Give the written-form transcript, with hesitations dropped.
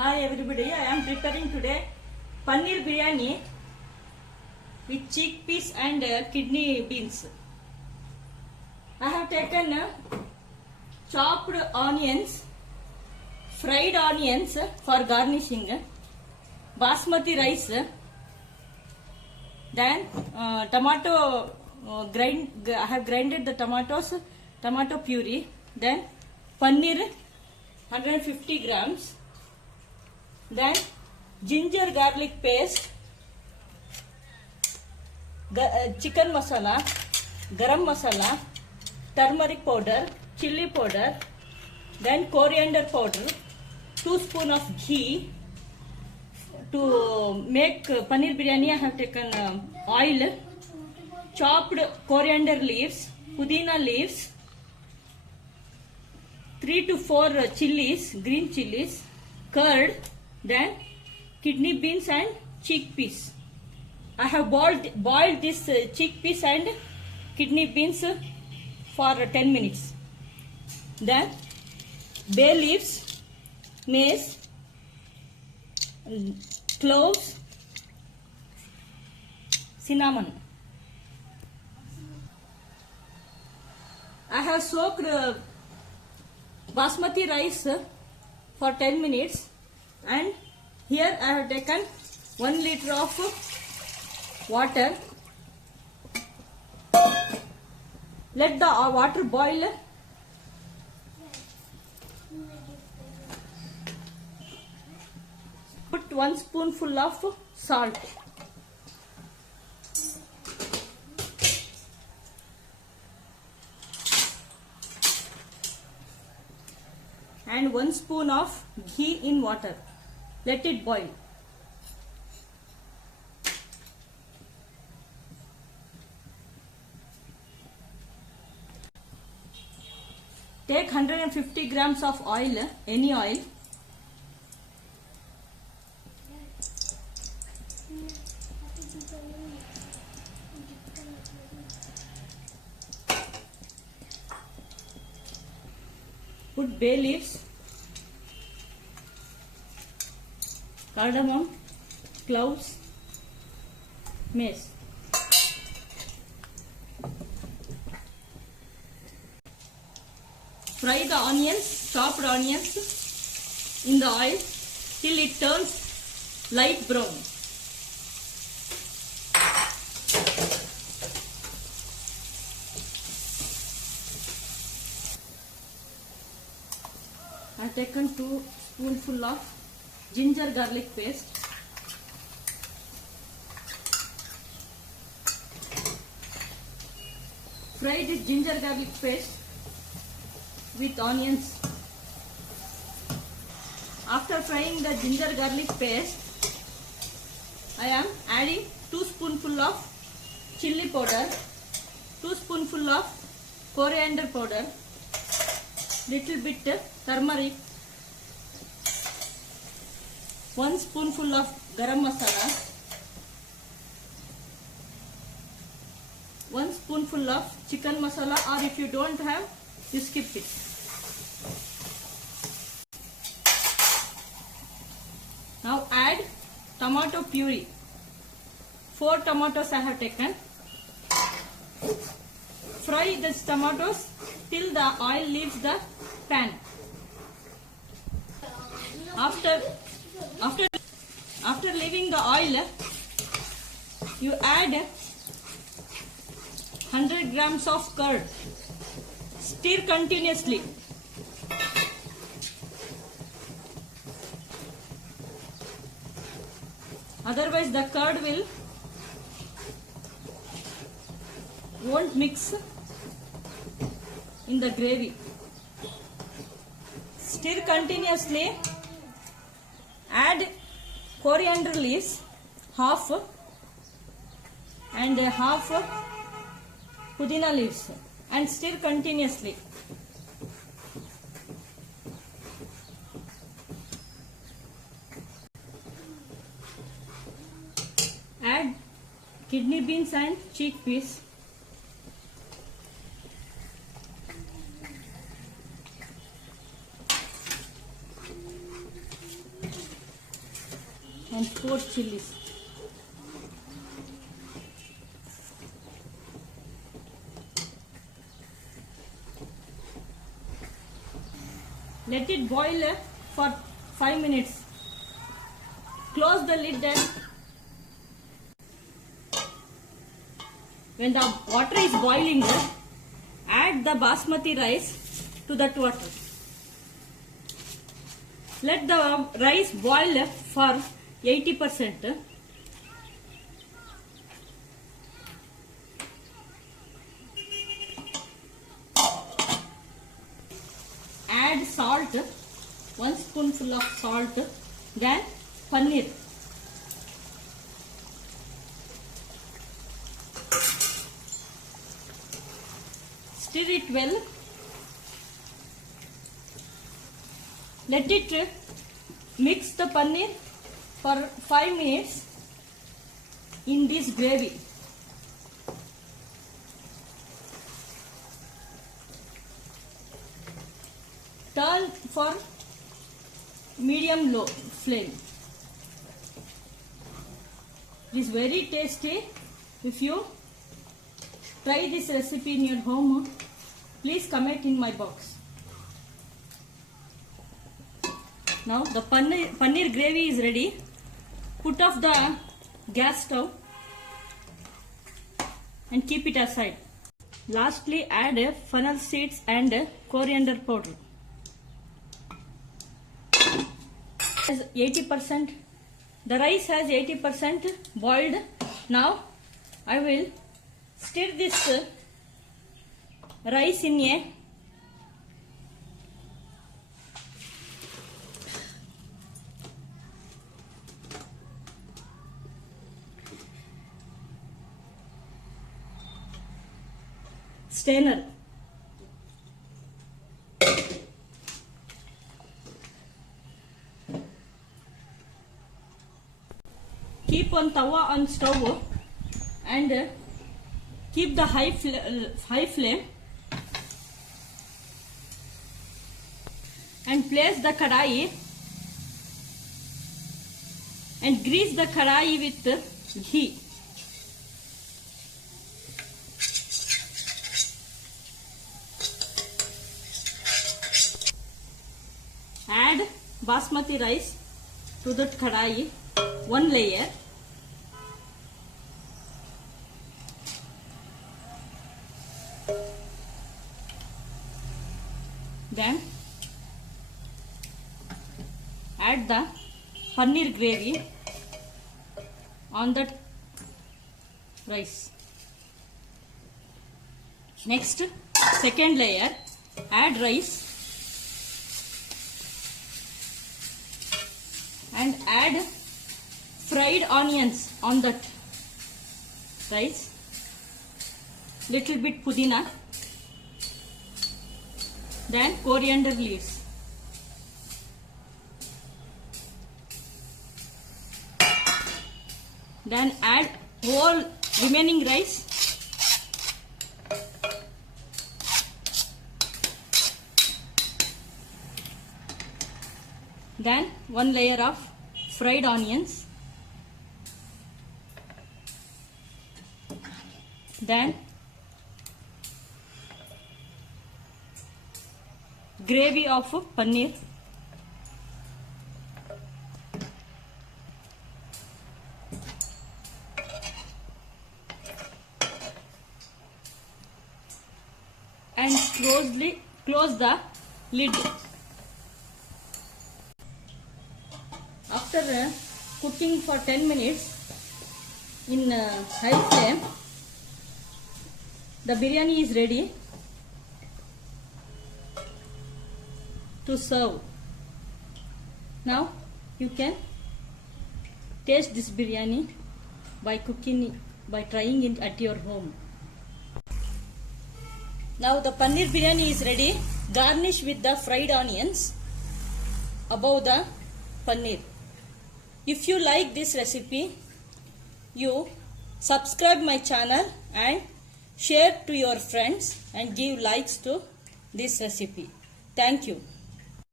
Hi everybody, I am preparing today paneer biryani with chickpeas and kidney beans. I have taken chopped onions, fried onions for garnishing, basmati rice, then tomato I have grinded the tomatoes, tomato puree, then paneer 150 grams, then ginger garlic paste, chicken masala, garam masala, turmeric powder, chili powder, then coriander powder, 2 spoons of ghee. To make paneer biryani I have taken oil, chopped coriander leaves, pudina leaves, 3 to 4 chilies, green chilies, curd, then kidney beans and chickpeas. I have boiled this chickpeas and kidney beans for 10 minutes. Then bay leaves, mace, cloves, cinnamon. I have soaked basmati rice for 10 minutes, and here I have taken 1 liter of water. Let the water boil. Put 1 spoonful of salt. And 1 spoon of ghee in water. Let it boil. Take 150 grams of oil, any oil. Put bay leaves, cardamom, cloves, mace. Fry the onions, chopped onions in the oil till it turns light brown. I have taken 2 spoonfuls of ginger garlic paste. Fry this ginger garlic paste with onions. After frying the ginger garlic paste, I am adding 2 spoonfuls of chili powder, 2 spoonfuls of coriander powder, little bit turmeric, 1 spoonful of garam masala, 1 spoonful of chicken masala, or if you don't have, you skip it. Now add tomato puree. 4 tomatoes I have taken. Fry these tomatoes till the oil leaves the pan. After leaving the oil, you add 100 grams of curd. Stir continuously. Otherwise the curd won't mix in the gravy. Stir continuously. Add coriander leaves, half, and half pudina leaves, and stir continuously. Add kidney beans and chickpeas. and 4 chilies. Let it boil for 5 minutes. Close the lid and when the water is boiling, add the basmati rice to that water. Let the rice boil for 80%. Add salt, 1 spoonful of salt, then paneer. Stir it well. Let it mix the paneer for 5 minutes in this gravy. Turn for medium low flame. It is very tasty. If you try this recipe in your home, please comment in my box. Now the paneer gravy is ready. Put off the gas stove and keep it aside. Lastly, add fennel seeds and coriander powder. 80%. The rice has 80% boiled. Now I will stir this rice in a strainer. Keep on tawa on stove and keep the high flame and place the kadai and grease the kadai with ghee. Add basmati rice to the kadai, 1 layer. Then add the paneer gravy on the rice. Next, second layer, add rice and add fried onions on that rice, little bit pudina, then coriander leaves. Then add whole remaining rice. Then 1 layer of fried onions. Then gravy of paneer. And close the lid. After cooking for 10 minutes in high flame, the biryani is ready to serve. Now you can taste this biryani by trying it at your home. Now the paneer biryani is ready. Garnish with the fried onions above the paneer. If you like this recipe, you subscribe my channel and share to your friends and give likes to this recipe. Thank you.